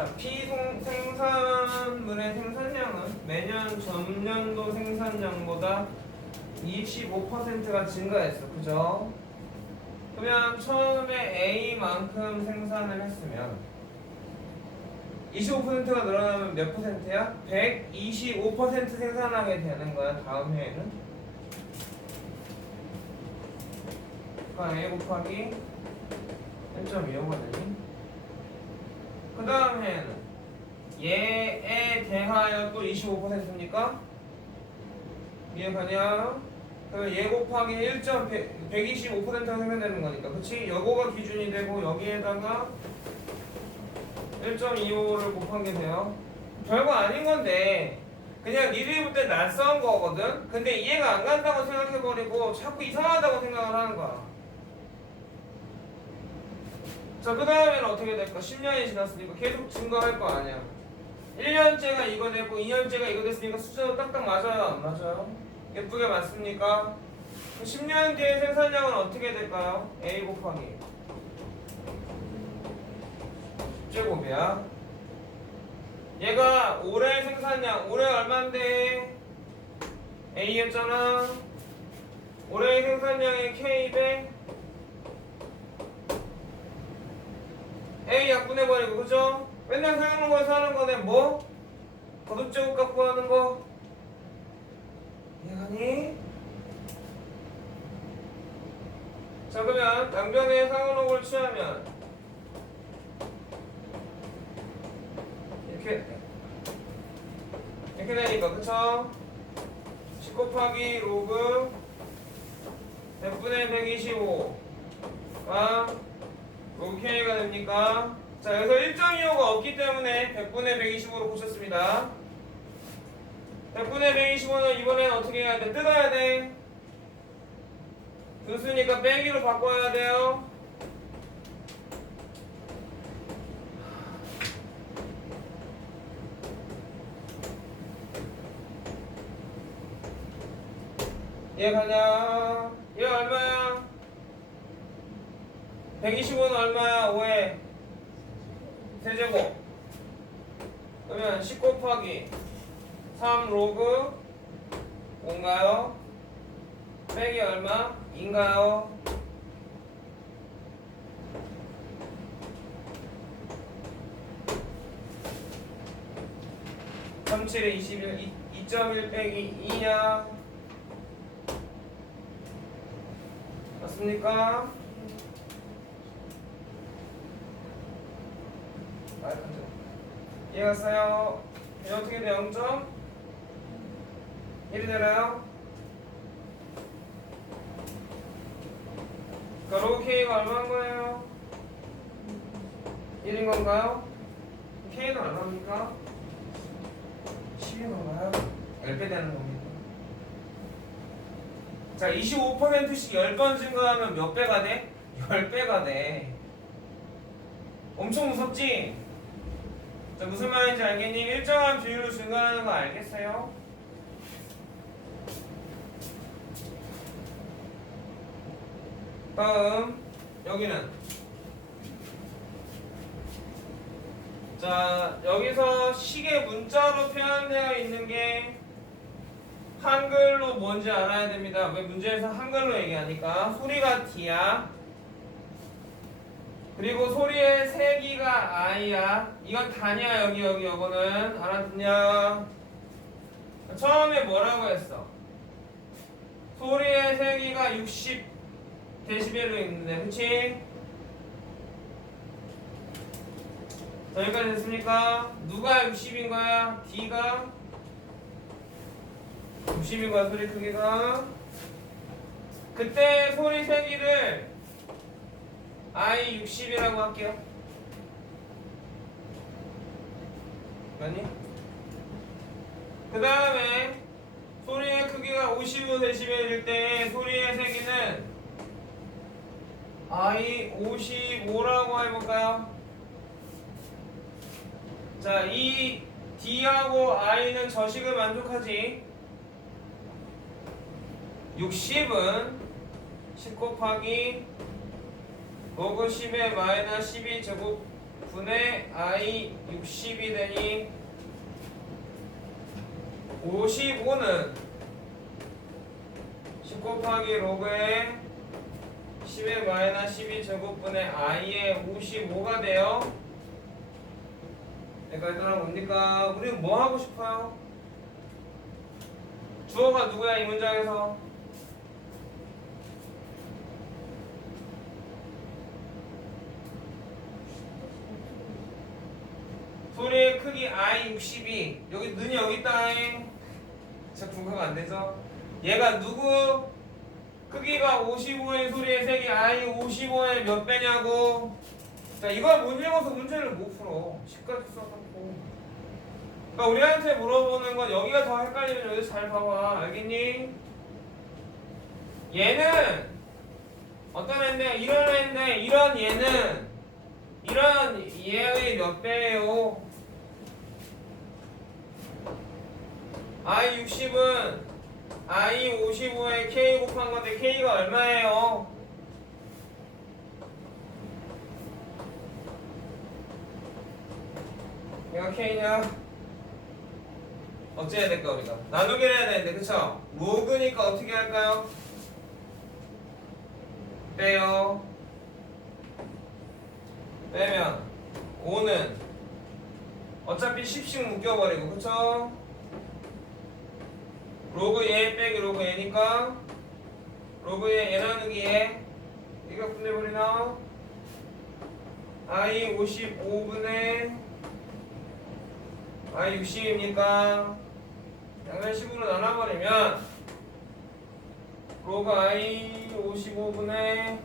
자, 피생산물의 생산량은 매년 전년도 생산량보다 25%가 증가했어. 그죠? 그러면 처음에 A만큼 생산을 했으면 25%가 늘어나면 몇 퍼센트야? 125% 생산하게 되는 거야. 다음 해에는. 그러니까 A 곱하기 1.25거든요. 그 다음 해에는 얘에 대하여 또 25%입니까? 이해 가냐? 그럼 얘 곱하기 1.125%가 생산되는 거니까 그치? 요거가 기준이 되고 여기에다가 1.25를 곱한 게 돼요 별거 아닌 건데 그냥 니들이 볼때 낯선 거거든? 근데 이해가 안 간다고 생각해버리고 자꾸 이상하다고 생각을 하는 거야 자, 그 다음에는 어떻게 될까? 10년이 지났으니까 계속 증가할 거 아니야. 1년째가 이거 됐고 2년째가 이거 됐으니까 숫자도 딱딱 맞아요? 안 맞아요? 예쁘게 맞습니까? 10년 뒤에 생산량은 어떻게 될까요? A 곱하기 제곱이야. 얘가 올해 생산량, 올해 얼만데? A였잖아. 올해 생산량이 K 대 A 약분해버리고 그죠? 맨날 사용하는 거에서 하는 거네 뭐? 거듭제곱 갖고 하는 거 이해가니? 자 그러면 양변의 상호록을 취하면 이렇게 이렇게 되니까 그쵸? 10 곱하기 로그 100분의 125가 K가 됩니까? 자 여기서 1.25가 없기 때문에 100분의 120으로 고쳤습니다 100분의 125는 이번엔 어떻게 해야 돼? 뜯어야 돼 분수니까 빼기로 바꿔야 돼요 얘 가냐? 얘 얼마야? 125는 얼마야? 5에 세제곱 그러면 10 곱하기 3 로그 5인가요? 빼기 얼마? 2인가요? 삼 7에 21, 2.1 빼기 2냐? 맞습니까? 이해갔어요? 이제 어떻게 돼? 0점? 1이 되나요? 그러니까 로우 K가 얼마인 거예요? 1인 건가요? K는 얼마입니까? 10인 건가요? 10배 되는 겁니다. 자, 25%씩 10번 증가하면 몇 배가 돼? 10배가 돼. 엄청 무섭지? 자, 무슨 말인지 알겠니? 일정한 비율로 증가하는 거 알겠어요? 다음 여기는 자 여기서 시계 문자로 표현되어 있는 게 한글로 뭔지 알아야 됩니다. 왜 문제에서 한글로 얘기하니까 소리가 D야. 그리고 소리의 세기가 I야. 이건 다냐 여기 여기 요거는 알아듣냐? 처음에 뭐라고 했어? 소리의 세기가 60 데시벨로 있는데? 자, 여기까지 됐습니까? 누가 60인 거야? D가 60인 거야, 소리 크기가. 그때 소리 세기를 I 60이라고 할게요. 맞니? 그 다음에 소리의 크기가 55dB일 때 소리의 세기는 I 55라고 해볼까요? 자, 이 D하고 I는 저식을 만족하지. 60은 10 곱하기 로그 10의 마이너스 12 제곱 분의 i 60이 되니 55는 10 곱하기 로그의 10의 마이너스 12 제곱분의 i의 55가 돼요. 그러니까 얘들아 뭡니까? 우리 뭐 하고 싶어요? 주어가 누구야 이 문장에서? 소리의 크기 i 62 여기 눈이 여기 있다잉 자 분가가 안 되죠? 얘가 누구? 크기가 55의 소리의 색이 i 55의 몇 배냐고 자 이걸 못 읽어서 문제를 못 풀어 10까지 써놓고 그러니까 우리한테 물어보는 건 여기가 더 헷갈리면 여기 잘 봐봐 알겠니? 얘는 어떤 애인데 이런 애인데 이런 얘는 이런 얘의 몇 배예요? I 60은 i 55에 k 곱한 건데 k가 얼마예요? 얘가 k냐? 어찌 해야 될까 우리가? 나누기를 해야 되는데 그쵸? 로그니까 어떻게 할까요? 빼요 빼면 5는 어차피 10씩 묶여버리고 그쵸? 로그 얘 빼기 로그 얘니까 로그 얘, 얘 나누기 얘 이거 분해버리나? i 55분의 i 60입니까? 양면식으로 나눠버리면 로그 i 55분의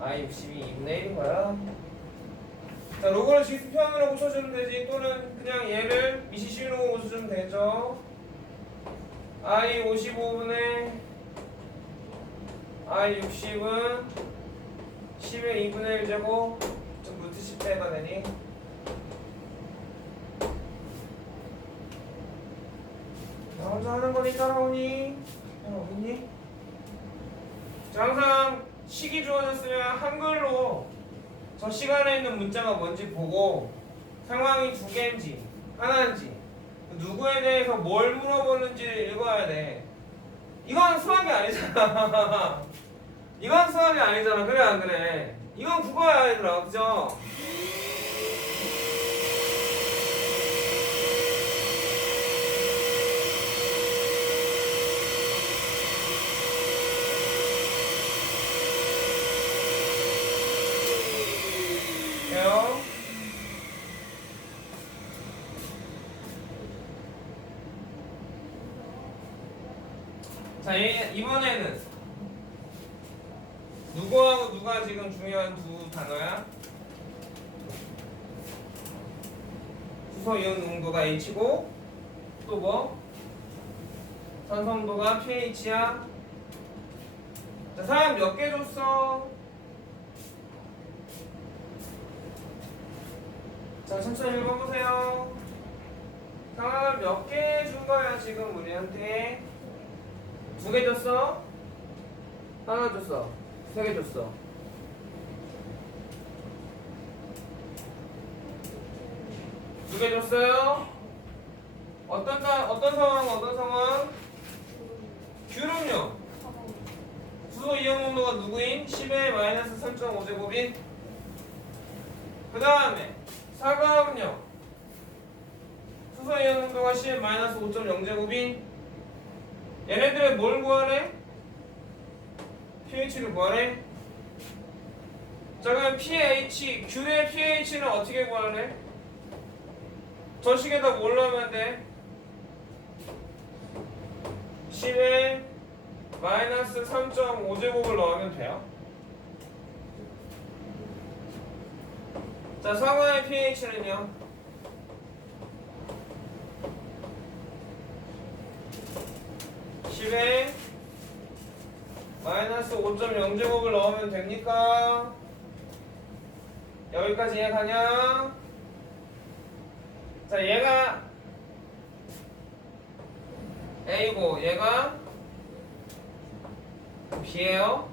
i 62 2분의 1인 거야 자 로그를 직수편으로 고쳐주면 되지 또는 그냥 얘를 미시식으로 고쳐주면 되죠 i 55분의 i 60은 10의 2분의 1 제곱 좀 루트 10배가 되니 나 혼자 하는 거니 따라오니? 따라오니? 자, 항상 식이 주어졌으면 한글로 저 시간에 있는 문자가 뭔지 보고 상황이 두 개인지 하나인지 누구에 대해서 뭘 물어보는지를 읽어야 돼. 이건 수학이 아니잖아. 이건 수학이 아니잖아. 그래 안 그래? 이건 국어야 얘들아. 그죠? 돼요? 자, 얘, 이번에는 누구하고 누가 지금 중요한 두 단어야? 수소 이온 농도가 H고 또 뭐? 산성도가 pH야. 자, 사람 몇 개 줬어? 자, 천천히 읽어보세요. 상황을 몇 개 준 거야, 지금 우리한테? 두 개 줬어? 하나 줬어? 세 개 줬어? 두 개 줬어요? 어떤, 사, 어떤 상황, 어떤 상황? 귤은요? 수소 이온 농도가 누구인? 10의 마이너스 3.5제곱인? 그 다음에 사과은요? 수소 이온 농도가 10의 마이너스 5.0제곱인? 얘네들의 뭘 구하래? pH를 구하래? 자 그럼 pH, 귤의 pH는 어떻게 구하래? 저 식에다 뭘 넣으면 돼? 10에 마이너스 3.5제곱을 넣으면 돼요 자 사과의 pH는요? 십에 마이너스 5.0제곱을 넣으면 됩니까? 여기까지 이해가냐? 자 얘가 A고 얘가 B예요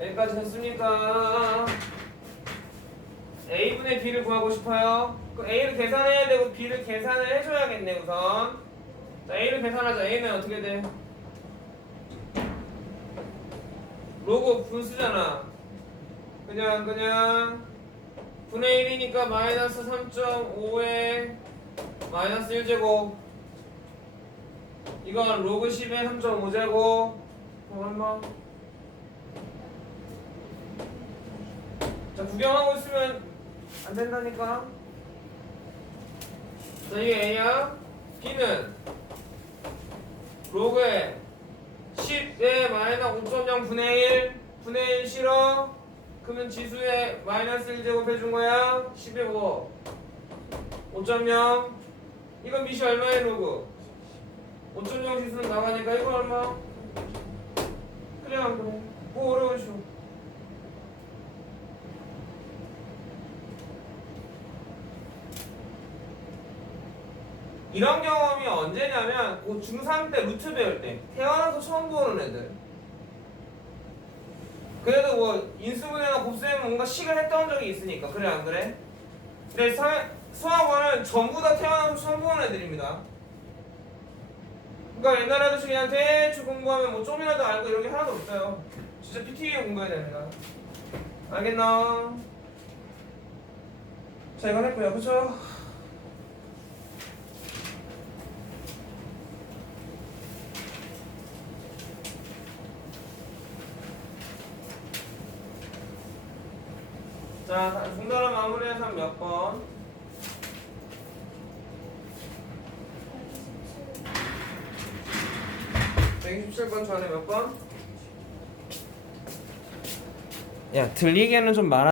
여기까지 됐습니까? a분의 b를 구하고 싶어요. 그럼 a를 계산해야 되고 b를 계산을 해줘야겠네 우선. 자 a를 계산하자. a는 어떻게 돼? 로고 분수잖아. 그냥 그냥 분의 1이니까 마이너스 3.5에 마이너스 1제곱 이건 로그 10에 3.5제곱 얼마? 자 구경하고 있으면 안 된다니까 자 이게 A야 B는 로그에 10에 마이너스 5.0 분의 1 분의 1 싫어? 그러면 지수에 마이너스 1 제곱 해준 거야? 10에 뭐? 5.0 이건 미시 얼마의 로그? 5.0 지수는 나가니까 이거 얼마? 그래 안 그래 뭐 어려운 시 이런 경험이 언제냐면 그 중3 때 루트 배울 때 태어나서 처음 보는 애들 그래도 뭐 인수분해나 곱셈은 뭔가 식을 했던 적이 있으니까 그래 안 그래? 근데 사, 수학원은 전부 다 태어나서 처음 보는 애들입니다 그러니까 옛날 아저씨 그냥 대충 공부하면 뭐 좀이라도 알고 이런 게 하나도 없어요 진짜 PTA 공부해야 됩니다 알겠나? 자 이건 했고요 그쵸? 자, 중단을 마무리해서 한몇 번? (127번) 전에 몇 번? 야 들리게는 좀 말아